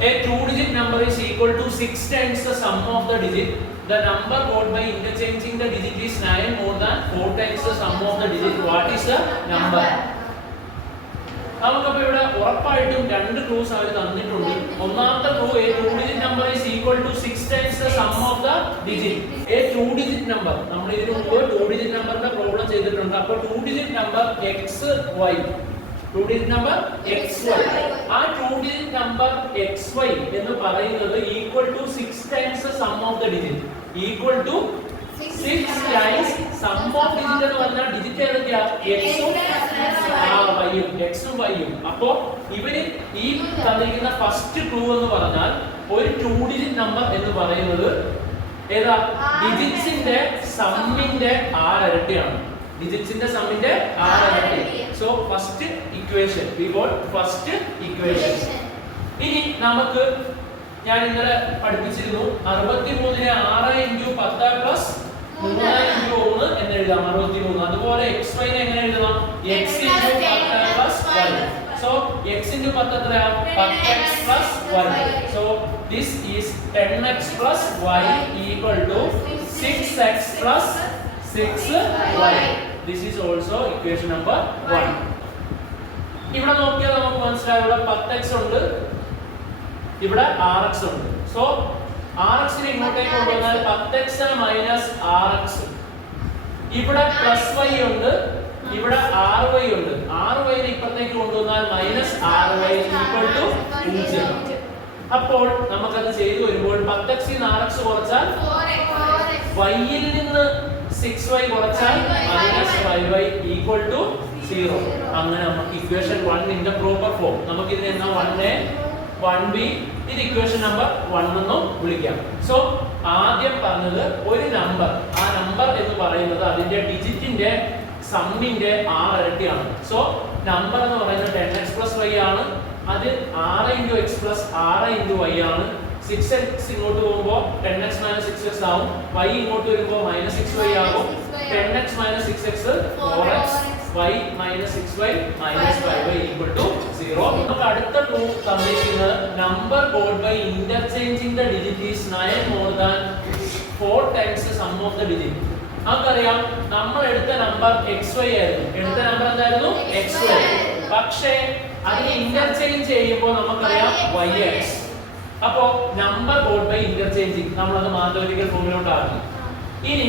A two-digit number is equal to 6 times the sum of the digit. The number got by interchanging the digit is 9 more than 4 times the sum of the digit. What is the number? നമുക്കപ്പോൾ ഇവിടെ ഉറപ്പായിട്ടും രണ്ട് clues അവർ തന്നിട്ടുണ്ട്. ഒന്നാമത്തെ clue a two digit number is equal to 6 times the sum of the digit. A two digit number നമ്മൾ ഇതിനു മുമ്പ് two digit numberന്റെ problem ചെയ്തിട്ടുണ്ട്. അപ്പോൾ two digit number xy, two digit number xy, ആ two digit number xy എന്ന് പറയുന്നത് equal to 6 times the sum of the digit, equal to 6 times sum of digit എന്ന് പറഞ്ഞാൽ ഡിജിറ്റ് ഏതൊക്കെയാ? x ഉം y-ഉം, x ഉം y-ഉം. അപ്പോൾ ഇവര് ഈ തന്നിരിക്കുന്ന ഫസ്റ്റ് ക്ലൂ എന്ന് പറഞ്ഞാൽ ഒരു ടു ഡിജിറ്റ് നമ്പർ എന്ന് പറയുന്നത് ഏതാ? ഡിജിറ്റ്സിന്റെ സമ്മിന്റെ 6 ഇരട്ടിയാണ്. ഡിജിറ്റ്സിന്റെ സമ്മിന്റെ 6 ഇരട്ടി. So first equation, we got first equation. ഇനി നമുക്ക് ഞാൻ ഇന്നലെ പഠിപ്പിച്ചിരുന്നു 63നെ 6 × 10 പ്ലസ് 3 × 1 എന്ന് എഴുതാം, 63. അതുപോലെ xy നെ എങ്ങനെ എഴുതാം? x × 10 plus 1. So x × 10 എത്രയാ? 10x plus y. So this is 10x plus y equal to 6x plus 6y. This is also equation number 1. ഇവിടെ നോക്കിയാൽ നമുക്ക് മനസ്സിലാവും ഇവിടെ 10x ഉണ്ട്, ഇവിടെ rx ഉണ്ട്. സോ rx നെ ഇങ്ങോട്ടേക്ക് കൊണ്ടുവന്നാൽ 10x മൈനസ് rx, ഇവിടെ പ്ലസ് y ഉണ്ട്, ഇവിടെ ry ഉണ്ട്. ry നെ ഇപ്പുറത്തേക്ക് കൊണ്ടുവന്നാൽ മൈനസ് ry ഈക്വൽ ടു 0. അപ്പോൾ നമുക്കത് ചെയ്തു വരുമ്പോൾ 10x ൽ നിന്ന് rx കുറച്ചാൽ 4x, y ൽ നിന്ന് 6y കുറച്ചാൽ മൈനസ് 5y ഈക്വൽ ടു 0. അങ്ങനെ നമുക്ക് ഇക്വേഷൻ 1 ന്റെ പ്രോപ്പർ ഫോം നമുക്ക് ഇതിനെ എന്നാ 1a 1b, ഇത് ഇക്വേഷൻ നമ്പർ 1 എന്നും വിളിക്കാം. സോ ആദ്യം പറഞ്ഞത് ഒരു നമ്പർ, ആ നമ്പർ എന്ന് പറയുന്നത് അതിന്റെ ഡിജിറ്റിന്റെ സമ്മിന്റെ 6 ഇരട്ടിയാണ്. സോ നമ്പർ എന്ന് പറയുന്നത് 10x plus y ആണ്. അത് 6 × x plus 6 × y ആണ്. 6x ഇങ്ങോട്ട് പോകുമ്പോൾ 10x - 6x ആവും. y ഇങ്ങോട്ട് വരുമ്പോൾ -6y ആവും. 10x - 6x 4x, y - 6y - 5y equal to 0. നമുക്ക് അടുത്ത ക്ലൂ തന്നിരിക്കുന്നത് number got by interchanging the digit is 9 more than 4 times the sum of the digit. നമുക്കറിയാം നമ്മൾ എടുത്ത നമ്പർ xy ആയിരുന്നു. എടുത്ത നമ്പർ എന്തായിരുന്നു? xy. പക്ഷേ അതിനെ ഇന്റർചേഞ്ച് ചെയ്യുമ്പോൾ നമുക്കറിയാം yx. അപ്പോൾ നമ്പർ ഗോട്ട് ബൈ ഇന്റർചേഞ്ചിങ് നമ്മൾ അത് മാത്തമാറ്റിക്കൽ ഫോമിലോട്ട് ആക്കി. ഇനി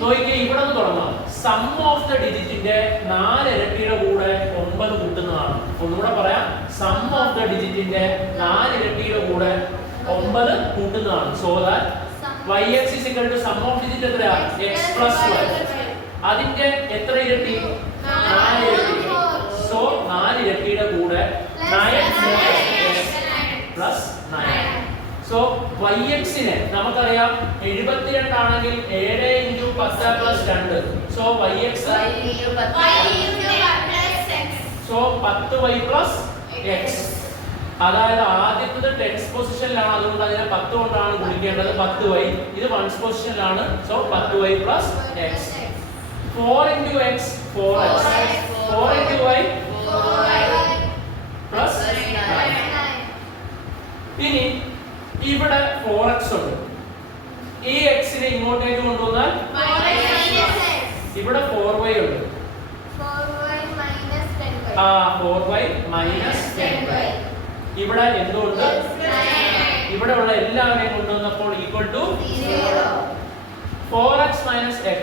നോക്കിയേ, ഇവിടെ നിന്ന് തുടങ്ങാം. സം ഓഫ് ദ ഡിജിറ്റിന്റെ 4 ഇരട്ടിയുടെ കൂടെ 9 കൂട്ടുന്നതാണ്. ഒന്നുകൂടെ പറയാം, സം ഓഫ് ദ ഡിജിറ്റിന്റെ 4 ഇരട്ടിയുടെ കൂടെ 9 കൂട്ടുന്നതാണ്. So that yx is equal to sum of digit എത്രയാ? x plus y. അതിന്റെ എത്ര ഇരട്ടി? 4 ഇരട്ടി. സോ 4 ഇരട്ടിയുടെ കൂടെ 9 plus 9. സോ yx നെ നമുക്കറിയാം 72 ആണെങ്കിൽ 7 × 10 plus 2. So yx so 10y plus x. അതായത് ആദ്യത്തേത് 10th പൊസിഷനിലാണ്, അതുകൊണ്ട് അതിനെ 10 കൊണ്ടാണ് ഗുണിക്കേണ്ടത്. 10y, ഇത് 1st പൊസിഷനിലാണ്. So 10y plus x. 4 × x 4x, 4 × y 4y plus 9. ഇനി ഇവിടെ 4x ഉണ്ട്. ഈ x നെ ഇങ്ങോട്ടേക്ക് കൊണ്ടുവന്നാൽ ഇവിടെ 4y ഉണ്ട്. 4y minus 10y. ഇവിടെ എന്തുണ്ട്? ഇവിടെ ഉള്ള എല്ലാവരെയും കൊണ്ടുവന്നപ്പോൾ equal to 4x minus x,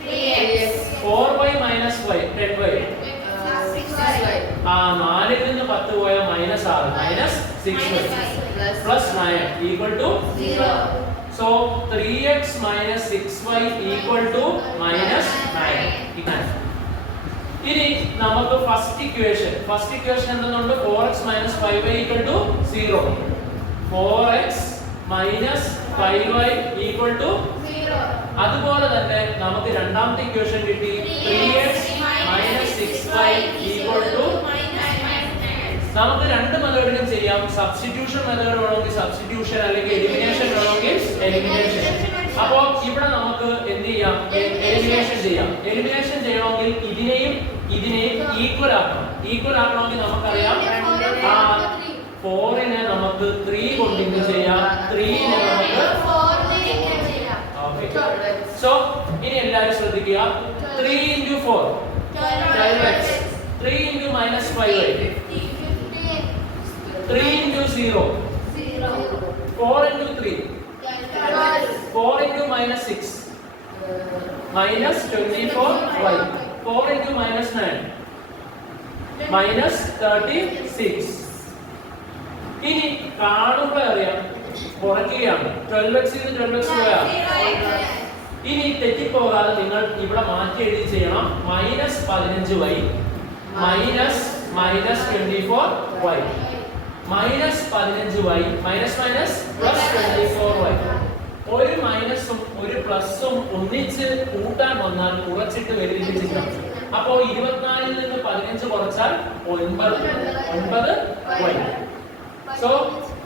3x, 4y minus y 10y. 4 ൽ നിന്ന് 10 പോയാൽ -6 -6y plus 9 equal to 0. So 3x minus 6y equal to -9. ഇനി നമുക്ക് ഫസ്റ്റ് ഇക്വേഷൻ എന്തെന്നുണ്ട്? 4x minus 5y equal to 0. 4x minus 5y equal to 0. അതുപോലെ തന്നെ നമുക്ക് രണ്ടാമത്തെ ഇക്വേഷൻ കിട്ടി. 3x minus 6y equal to നമുക്ക് രണ്ട് മെത്തേഡിലും ചെയ്യാം. സബ്സ്റ്റിറ്റ്യൂഷൻ മെത്തേഡ് വേണമെങ്കിൽ സബ്സ്റ്റിറ്റ്യൂഷൻ, അല്ലെങ്കിൽ എലിമിനേഷൻ വേണമെങ്കിൽ എലിമിനേഷൻ. അപ്പോൾ ഇവിടെ നമുക്ക് എന്ത് ചെയ്യാം? എലിമിനേഷൻ ചെയ്യാം. എലിമിനേഷൻ ചെയ്യണമെങ്കിൽ ഇതിനെയും ഈക്വൽ ആക്കണം. ഈക്വൽ ആക്കണമെങ്കിൽ നമുക്കറിയാം 4നെ നമുക്ക് 3 കൊണ്ട് ഇൻടു ചെയ്യാം, 3നെ നമുക്ക് 4 ചെയ്യാം. ഓക്കേ. സോ ഇനി എല്ലാവരും ശ്രദ്ധിക്കുക. 3 into 4 12x. 3 into minus 5y. 3 into 0 4 into 3 4 into minus 6 minus 24y. 4 into minus 9 minus 36. ഇനി കാണുമ്പോൾ അറിയാം കുറയ്ക്കുകയാണ്. 12x ന് 12x പോയാ. ഇനി തെറ്റിപ്പോകാതെ നിങ്ങൾ ഇവിടെ മാറ്റി എഴുതി ചെയ്യണം. Minus 15y minus minus 24y minus 15y minus minus plus 24y. ഒരു മൈനസും ഒരു പ്ലസും ഒന്നിച്ച് കൂട്ടാൻ വന്നാൽ കുറച്ചിട്ട് വരില്ല ചിഹ്നം. അപ്പോൾ 24ൽ നിന്ന് 15 കുറച്ചാൽ 9y. സോ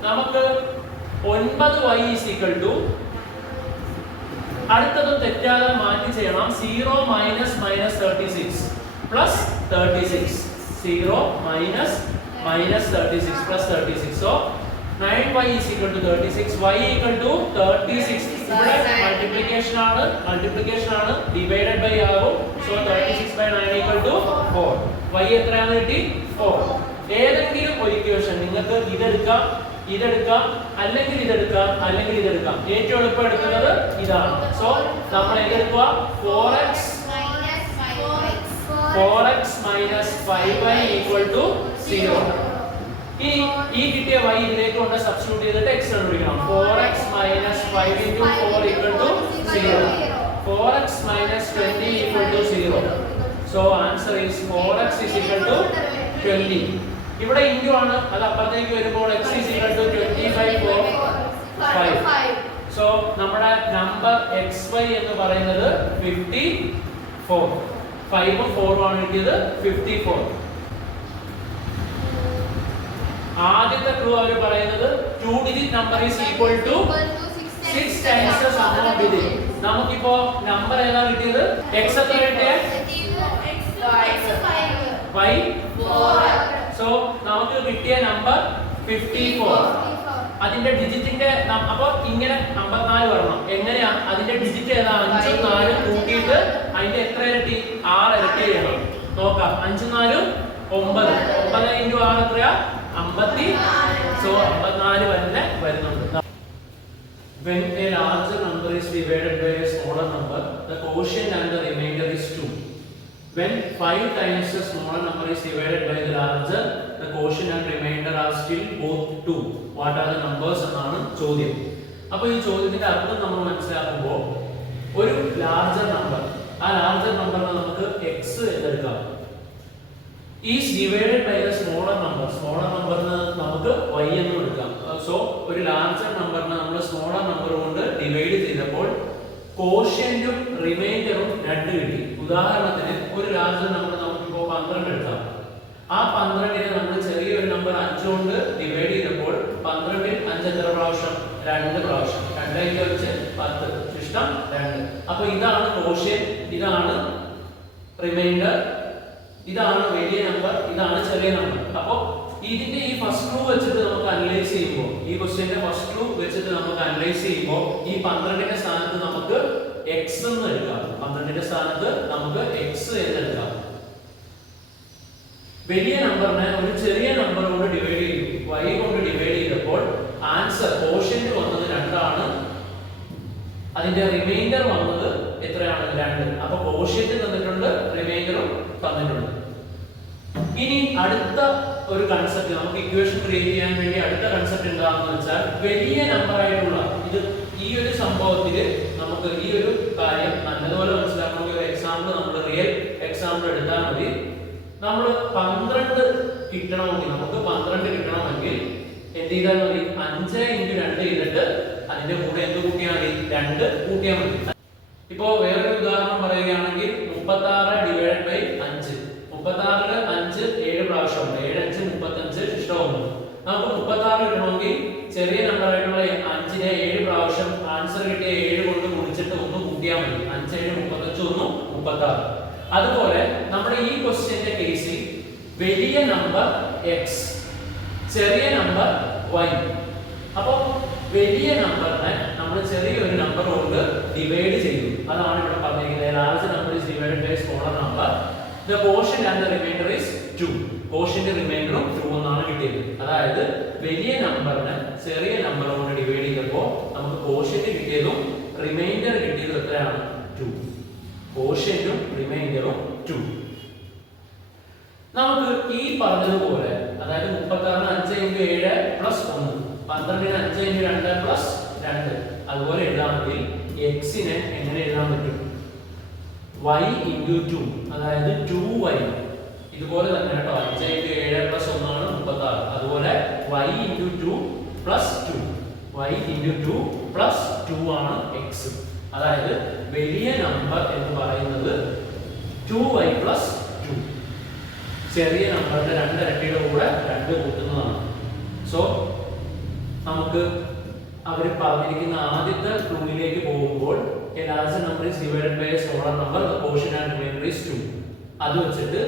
നമുക്ക് 9y is equal to അടുത്തതും തെറ്റാതെ മാറ്റി ചെയ്യണം. 0 minus minus 36 plus 36. 0 minus minus 36 plus 36. So 9y is equal to 36. y equal to 36. ഇവിടെ മൾട്ടിപ്ലിക്കേഷൻ ആണ് ഡിവൈഡഡ് ബൈ ആവും. So 36 by 9 equal to 4. y എത്രയാണ് കിട്ടി? 4. ഏതെങ്കിലും ഒരു ഇക്വേഷൻ നിങ്ങൾക്ക് ഇതെടുക്കാം, ഇതെടുക്കാം, അല്ലെങ്കിൽ ഇതെടുക്കാം, അല്ലെങ്കിൽ ഇതെടുക്കാം. ഏറ്റവും എളുപ്പം എടുക്കുന്നത് ഇതാണ്. സോ നമ്മൾ എന്തെടുക്കുക? 4x minus 5y equal to 0. ഈ കിട്ടിയ y ഇതിലേക്ക് കൊണ്ട് സബ്സ്റ്റിറ്റ്യൂട്ട് ചെയ്തിട്ട് x കണ്ടുപിടിക്കണം. 4x minus 5 into 4 equal to 0. 4x minus 20 equal to 0. So answer is 4x is equal to 20. ഇവിടെ ഇൻടു ആണ്, അത് അപ്പുറത്തേക്ക് വരുമ്പോൾ x is equal to 20/4 5. So നമ്മുടെ നമ്പർ xy എന്ന് പറയുന്നത് 54. 5 ഉം 4 ഉം ആണ് കിട്ടിയത് 54. ആദ്യത്തെ ക്ലൂ അവർ പറയുന്നത് 2 digit number is equal to 6 times the sum of digit. നമുക്കിപ്പോ നമ്പർ ഏതാ കിട്ടിയത്? x എത്ര കിട്ടിയേ? 5 4. സോ നമുക്ക് കിട്ടിയ നമ്പർ 54. അതിന്റെ ഡിജിറ്റിന്റെ അപ്പൊ ഇങ്ങനെ 54 വരണം. എങ്ങനെയാ അതിന്റെ ഡിജിറ്റ് ഏതാ? 5 ഉം 4 ഉം കൂട്ടിയിട്ട് അതിന്റെ എത്ര ഇരട്ടി? 6 ഇരട്ടി ചെയ്യണം. നോക്കാം. 5 ഉം 4 ഉം 9. 9 into 6 എത്രയാ? 54. സോ 54 തന്നെ വരുന്നുണ്ട്. When a larger number is divided by a smaller number, the quotient and the remainder is 2. When 5 times the smaller number is divided by the larger, the quotient and remainder are still both 2. What are the numbers എന്നാണ് ചോദ്യം. അപ്പോൾ ഈ ചോദ്യത്തിന്റെ അർത്ഥം നമ്മൾ മനസ്സിലാക്കുമ്പോൾ ഒരു larger number, ആ ലാർജർ നമ്പറിനെ നമുക്ക് x എന്നെടുക്കാം. is divided by the smaller number. Smaller നമ്പറിനെ നമുക്ക് y എന്ന് എടുക്കാം. സോ ഒരു ലാർജർ നമ്പറിനെ നമ്മൾ സ്മോളർ നമ്പർ കൊണ്ട് ഡിവൈഡ് ചെയ്തപ്പോൾ കോഷ്യന്റും റിമൈൻഡറും 2 കിട്ടി. ഉദാഹരണത്തിന് ഒരു ലാർജർ നമ്പർ നമുക്കിപ്പോൾ 12 എടുക്കാം. ആ 12നെ നമ്മൾ ചെറിയൊരു നമ്പർ 5 കൊണ്ട് ഡിവൈഡ് ചെയ്തപ്പോൾ 12ൽ 5 എത്ര പ്രാവശ്യം? 2 പ്രാവശ്യം. 2 × 5 10 ശിഷ്ടം 2. അപ്പോൾ ഇതാണ് കോഷ്യന്റ്, ഇതാണ് റിമൈൻഡർ, ഇതാണ് വലിയ നമ്പർ, ഇതാണ് ചെറിയ നമ്പർ. അപ്പോൾ ഇതിന്റെ ഈ ഫസ്റ്റ് ക്ലൂ വെച്ചിട്ട് നമുക്ക് അനലൈസ് ചെയ്യുമ്പോൾ, ഈ ക്വസ്റ്റ്യന്റെ ഫസ്റ്റ് ക്ലൂ വെച്ചിട്ട് നമുക്ക് അനലൈസ് ചെയ്യുമ്പോൾ ഈ 12ന്റെ സ്ഥാനത്ത് നമുക്ക് x എന്ന് എടുക്കാം. 12ന്റെ സ്ഥാനത്ത് നമുക്ക് x എന്ന് എടുക്കാം. വലിയ നമ്പറിനെ ഒരു ചെറിയ നമ്പർ കൊണ്ട് ഡിവൈഡ് ചെയ്തു, y കൊണ്ട് ഡിവൈഡ് ചെയ്തപ്പോൾ ആൻസർ കോഷ്യന്റ് വന്നത് 2 ആണ്. അതിന്റെ റിമൈൻഡർ വന്നത് എത്രയാണ്? 2. അപ്പോൾ കോഷ്യന്റ് തന്നിട്ടുണ്ട്, റിമൈൻഡറും തന്നിട്ടുണ്ട്. ഇനി അടുത്ത ഒരു കൺസെപ്റ്റ് നമുക്ക് ഇക്വേഷൻ ക്രിയേറ്റ് ചെയ്യാൻ വേണ്ടി അടുത്ത കൺസെപ്റ്റ് എന്താണെന്ന് വെച്ചാൽ വലിയ നമ്പർ ആയിട്ടുള്ള ഇത് ഈ ഒരു സംഭവത്തിൽ നമുക്ക് ഈ ഒരു കാര്യം നല്ലതുപോലെ മനസ്സിലാക്കണമെങ്കിൽ ഒരു എക്സാമ്പിൾ, നമ്മൾ റിയൽ എക്സാമ്പിൾ എടുത്താൽ മതി. നമ്മൾ 12 കിട്ടണമെങ്കിൽ, നമുക്ക് 12 കിട്ടണമെങ്കിൽ എന്ത് ചെയ്താൽ മതി? 5 × 2 ചെയ്തിട്ട് അതിന്റെ കൂടെ എന്ത് കൂട്ടിയാൽ മതി? 2 കൂട്ടിയാൽ മതി. ഇപ്പോ വേറൊരു ഉദാഹരണം പറയുകയാണെങ്കിൽ 36 ഡിവൈഡഡ് ബൈ 5. 36ല് 5 7 പ്രാവശ്യമുണ്ട്. 7 5 35 ശിഷ്ടമുണ്ട്. നമുക്ക് 36 കിട്ടണമെങ്കിൽ ചെറിയ നമ്പർ ആയിട്ടുള്ള 5നെ 7 പ്രാവശ്യം ആൻസർ കിട്ടിയ 7 കൊണ്ട് ഗുണിച്ചിട്ട് 1 കൂട്ടിയാൽ മതി. 5 7 35 1 36. അതുപോലെ നമ്മുടെ ഈ ക്വസ്റ്റ്യന്റെ കേസിൽ വലിയ നമ്പർ x, ചെറിയ നമ്പർ y. അപ്പോൾ വലിയ നമ്പറിനെ നമ്മൾ ചെറിയൊരു നമ്പർ കൊണ്ട് ഡിവൈഡ് ചെയ്തു. അതാണ് ഇവിടെ പറഞ്ഞിരിക്കുന്നത്. Large number is divided by smaller number. The quotient and the remainder is 2. Quotient റിമൈൻഡറും 2 എന്നാണ് കിട്ടിയത്. അതായത് വലിയ നമ്പറിനെ ചെറിയ നമ്പർ കൊണ്ട് ഡിവൈഡ് ചെയ്തപ്പോൾ നമുക്ക് കോഷ്യന്റ് കിട്ടിയതും റിമൈൻഡർ കിട്ടിയതും എത്രയാണ്? 2. കോഷ്യന്റും റിമൈൻഡറും 2. നമുക്ക് ഈ പറഞ്ഞതുപോലെ, അതായത് 36 5 × 7 പ്ലസ് 1, 12 5 × 2 പ്ലസ് 2, അതുപോലെ എഴുതാമെങ്കിൽ x നെ എങ്ങനെ എഴുതാൻ പറ്റും? y × 2, അതായത് 2y. ഇതുപോലെ തന്നെ കേട്ടോ, 5 × 7 പ്ലസ് 1 ആണ് 36. അതുപോലെ y × 2 പ്ലസ് 2, y × 2 പ്ലസ് 2 ആണ് x. അതായത് വലിയ നമ്പർ എന്ന് പറയുന്നത് 2y പ്ലസ് 2. ചെറിയ നമ്പറിന്റെ 2 ഇരട്ടിയുടെ കൂടെ 2 കൂട്ടുന്നതാണ്. സോ നമുക്ക് അവർ പറഞ്ഞിരിക്കുന്ന ആദ്യത്തെ ക്ലൂവിലേക്ക് പോകുമ്പോൾ a large number is divided by a smaller number, the quotient and remainder is 2. അത് വെച്ചിട്ട്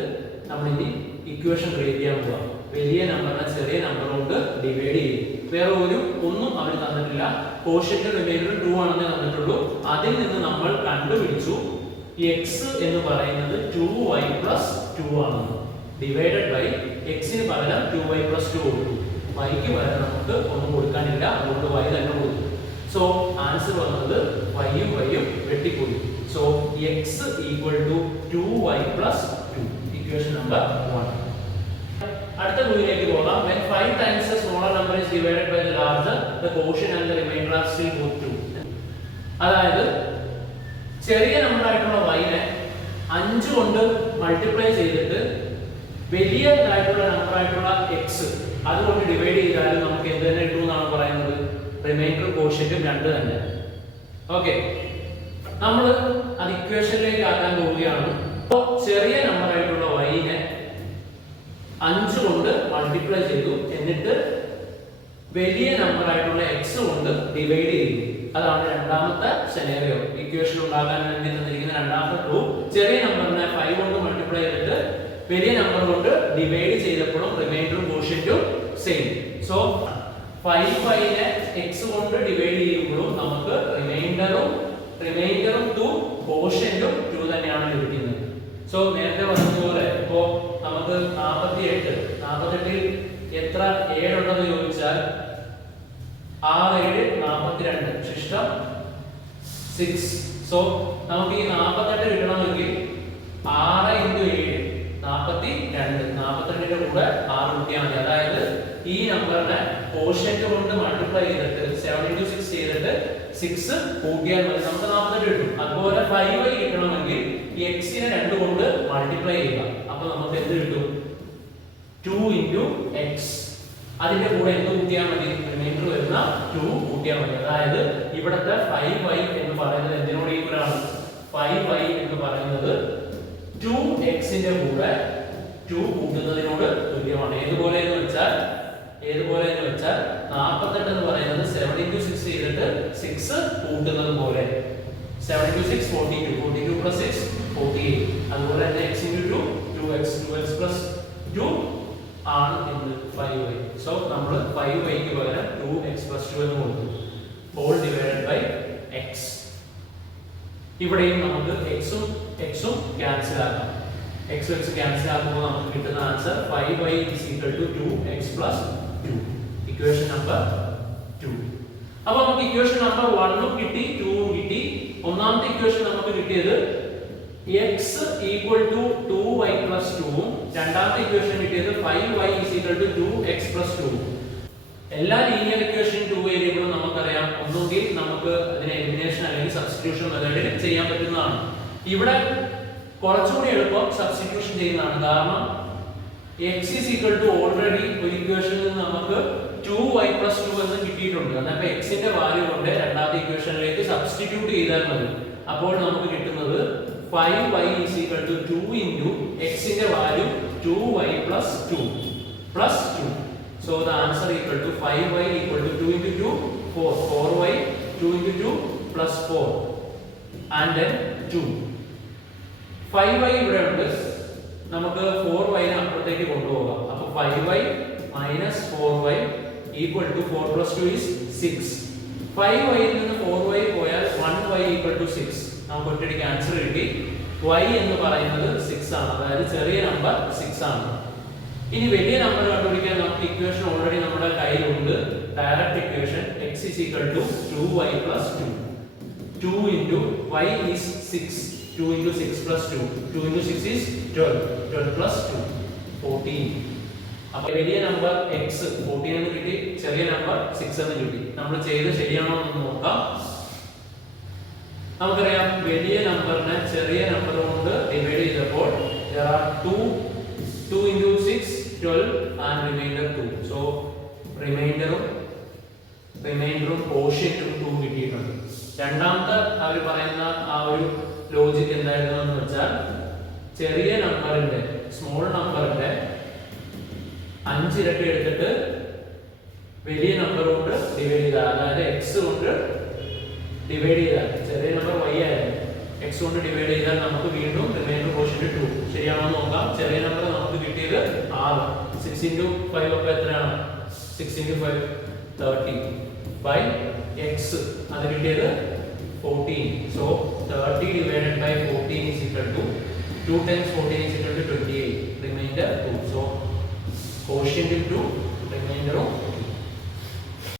നമ്മൾ ഇനി ഇക്വേഷൻ ക്രിയേറ്റ് ചെയ്യാൻ പോവാം. വലിയ നമ്പറിനെ ചെറിയ നമ്പർ കൊണ്ട് ഡിവൈഡ് ചെയ്യും. വേറെ ഒന്നും അവർ തന്നിട്ടില്ല. കോഷ്യന്റ് റിമൈൻഡർ 2 ആണെന്ന് തന്നിട്ടുള്ളൂ. അതിൽ നിന്ന് നമ്മൾ കണ്ടുപിടിച്ചു x എന്ന് പറയുന്നത് 2y പ്ലസ് 2 ആണ്. ഡിവൈഡഡ് ബൈ x ന് പകരം 2y പ്ലസ് 2 കൊടുത്തു. y ക്ക് പകരം നമുക്ക് ഒന്നും കൊടുക്കാനില്ല, അതുകൊണ്ട് y തന്നെ കൊടുത്തു. സോ ആൻസർ വന്നത് y യും വെട്ടിപ്പോയി. So x equal to 2y plus 2, equation number 1. അടുത്ത ക്ലൂവിലേക്ക് പോകാം. when 5 times a smaller number is divided by the larger, the quotient and the remainder are still both 2. അതായത് ചെറിയ നമ്പർ ആയിട്ടുള്ള y നെ 5 കൊണ്ട് മൾട്ടിപ്ലൈ ചെയ്തിട്ട് വലിയതായിട്ടുള്ള നമ്പർ ആയിട്ടുള്ള x അതുകൊണ്ട് ഡിവൈഡ് ചെയ്താൽ നമുക്ക് എന്ത് തന്നെ കിട്ടും എന്നാണ് പറയുന്നത്? റിമൈൻഡർ കോഷ്യന്റും 2 തന്നെ. ഓക്കെ, നമ്മൾ അത് ഇക്വേഷനിലേക്ക് ആക്കാൻ പോവുകയാണ്. അപ്പോൾ ചെറിയ നമ്പർ ആയിട്ടുള്ള y നെ 5 കൊണ്ട് മൾട്ടിപ്ലൈ ചെയ്തു, എന്നിട്ട് വലിയ നമ്പർ ആയിട്ടുള്ള x കൊണ്ട് ഡിവൈഡ് ചെയ്തു. അതാണ് രണ്ടാമത്തെ സെനേറിയോ. ഇക്വേഷൻ ഉണ്ടാക്കാൻ വേണ്ടി തന്നിരിക്കുന്ന രണ്ടാമത്തെ ക്ലൂ. ചെറിയ നമ്പറിനെ 5 കൊണ്ട് മൾട്ടിപ്ലൈ ചെയ്തിട്ട് വലിയ നമ്പർ കൊണ്ട് ഡിവൈഡ് ചെയ്തപ്പോഴും റിമൈൻഡറും കോഷ്യന്റും സെയിം. സോ 5y നെ x കൊണ്ട് ഡിവൈഡ് ചെയ്യുമ്പോഴും നമുക്ക് റിമൈൻഡറും 2 കോഷ്യന്റും 2 തന്നെയാണ് ലഭിക്കുന്നത്. സോ നേരത്തെ പറഞ്ഞതുപോലെ ഇപ്പോ നമുക്ക് 48ൽ എത്ര 7 ഉണ്ടെന്ന് ചോദിച്ചാൽ 6 7 42, ശിഷ്ടം 6. സോ നമുക്ക് ഈ 48 കിട്ടണമെങ്കിൽ 6 × 7 42, 42ന്റെ കൂടെ 6 കൂട്ടിയാൽ മതി. അതായത് ഈ നമ്പറിനെ കോഷ്യന്റ് കൊണ്ട് മൾട്ടിപ്ലൈ ചെയ്തിട്ട് 7 × 6 ചെയ്തിട്ട് 6 കൂട്ടിയാൽ മതി, നമുക്ക് 48 കിട്ടും. അതുപോലെ 5y കിട്ടണമെങ്കിൽ ഈ x നെ 2 കൊണ്ട് മൾട്ടിപ്ലൈ ചെയ്യുക. അപ്പോൾ നമുക്ക് എന്ത് കിട്ടും? 2 × x. അതിന്റെ കൂടെ എന്ത് കൂട്ടിയാൽ മതി? റിമൈൻഡർ വരുന്ന 2 കൂട്ടിയാൽ മതി. അതായത് ഇവിടത്തെ 5y എന്ന് പറയുന്നത് എന്തിനോട് ഈക്വൽ ആണ്? 5y എന്ന് പറയുന്നത് 2x ന്റെ കൂടെ 2 കൂട്ടുന്നതിനോട് തുല്യമാണ്. ഏതുപോലെ എന്ന് വെച്ചാൽ 48 എന്ന് പറയുന്നത് 7 × 6 ചെയ്തിട്ട് 6 കൂട്ടുന്നത് പോലെ. 7 × 6 42, 42 + 6 48. അതുപോലെ തന്നെ x × 2 2x, 2x + 2 ആണ് എന്ത്? 5y. സോ നമ്മൾ 5y ക്ക് പകരം 2x + 2 എന്ന് കൊടുത്തു. Whole divided by x. ഇവിടെയും നമുക്ക് x ഉം ക്യാൻസൽ ആക്കാം. x ക്യാൻസൽ ആക്കുമ്പോൾ നമുക്ക് കിട്ടുന്ന answer 5y = 2x + 2, equation number 2. അപ്പോൾ നമുക്ക് ഇക്വേഷൻ നമ്പർ 1 ഉം കിട്ടി, 2 ഉം കിട്ടി. ഒന്നാമത്തെ ഇക്വേഷൻ നമുക്ക് കിട്ടിയത് x = 2y + 2 ഉം രണ്ടാമത്തെ ഇക്വേഷൻ കിട്ടിയത് 5y = 2x + 2. എല്ലാ ലീനിയർ ഇക്വേഷൻ 2 വേരിയബിളും നമുക്കറിയാം. ഒന്നുകിൽ നമുക്ക് അതിനെ എലിമിനേഷൻ അല്ലെങ്കിൽ സബ്സ്റ്റിറ്റ്യൂഷൻ മെത്തേഡിൽ ചെയ്യാൻ പറ്റുന്നതാണ്. ഇവിടെ കുറച്ചുകൂടി എളുപ്പം സബ്സ്റ്റിറ്റ്യൂഷൻ ചെയ്യുന്നതാണ്. കാരണം x ഓൾറെഡി ഒരു ഇക്വേഷനിൽ നിന്ന് നമുക്ക് 2y + 2 എന്ന് കിട്ടിയിട്ടുണ്ട്. അപ്പോൾ x ന്റെ വാല്യൂ കൊണ്ട് രണ്ടാമത്തെ ഇക്വേഷനിലേക്ക് സബ്സ്റ്റിറ്റ്യൂട്ട് ചെയ്താൽ മതി. അപ്പോൾ നമുക്ക് കിട്ടുന്നത് 5y = 2 × x ന്റെ value 2y + 2 + 2. So the answer equal to 5y = 2 × 2 4, 4y 2 × 2 + 4 and then 2. 5y ഇവിടെ ഉണ്ട്, നമുക്ക് 4y നെ അപ്പുറത്തേക്ക് കൊണ്ടുപോകാം. അപ്പോൾ 5y minus 4y equal to 4 plus 2 is 6. 5y യിൽ നിന്ന് 4y പോയാൽ 1y equal to 6. നമുക്ക് ഒറ്റയടിക്ക് ആൻസർ കിട്ടി. y എന്ന് പറയുന്നത് 6 ആണ്, അതായത് ചെറിയ നമ്പർ 6 ആണ്. ഇനി വലിയ നമ്പർ കണ്ടുപിടിക്കാൻ നമുക്ക് ഇക്വേഷൻ ഓൾറെഡി നമ്മുടെ കയ്യിലുണ്ട്. Direct equation x is equal to 2y plus 2. 2 into y is 6. 2 into 6 plus 2. 2 into 6 is 12. 12 plus 2 14. അപ്പോൾ വലിയ നമ്പർ x 14 എന്ന് കിട്ടി, ചെറിയ നമ്പർ 6 എന്ന് കിട്ടി. നമ്മൾ ചെയ്ത് ശരിയാണോ എന്ന് നോക്കാം. നമുക്കറിയാം വലിയ നമ്പറിനെ ചെറിയ നമ്പർ കൊണ്ട് ഡിവൈഡ് ചെയ്തപ്പോൾ there are 2 into 6 12 and remainder 2. So റിമൈൻഡറും കോഷ്യന്റും 2 കിട്ടിയിട്ടുണ്ട്. രണ്ടാമത്തെ അവർ പറയുന്ന ആ ഒരു ലോജിക് എന്തായിരുന്നു എന്ന് വെച്ചാൽ ചെറിയ നമ്പറിന്റെ സ്മോൾ നമ്പറിന്റെ 5 ഇരട്ടി എടുത്തിട്ട് വലിയ നമ്പർ കൊണ്ട് ഡിവൈഡ് ചെയ്താൽ, അതായത് x കൊണ്ട് ഡിവൈഡ് ചെയ്താൽ, ചെറിയ നമ്പർ y ആയിരുന്നു, x കൊണ്ട് ഡിവൈഡ് ചെയ്താൽ നമുക്ക് വീണ്ടും റിമൈൻഡർ കോഷ്യന്റ് 2. ശരിയാണോ എന്ന് നോക്കാം. ചെറിയ നമ്പർ നമുക്ക് കിട്ടിയത് 6. 6 into 5 അപ്പോൾ എത്രയാണ്? 6 into 5 30 by x, അത് കിട്ടിയത് 14. So 30 divided by 14 is equal to 2 times 14 is equal to 28. Remainder 2. So quotient into remainder of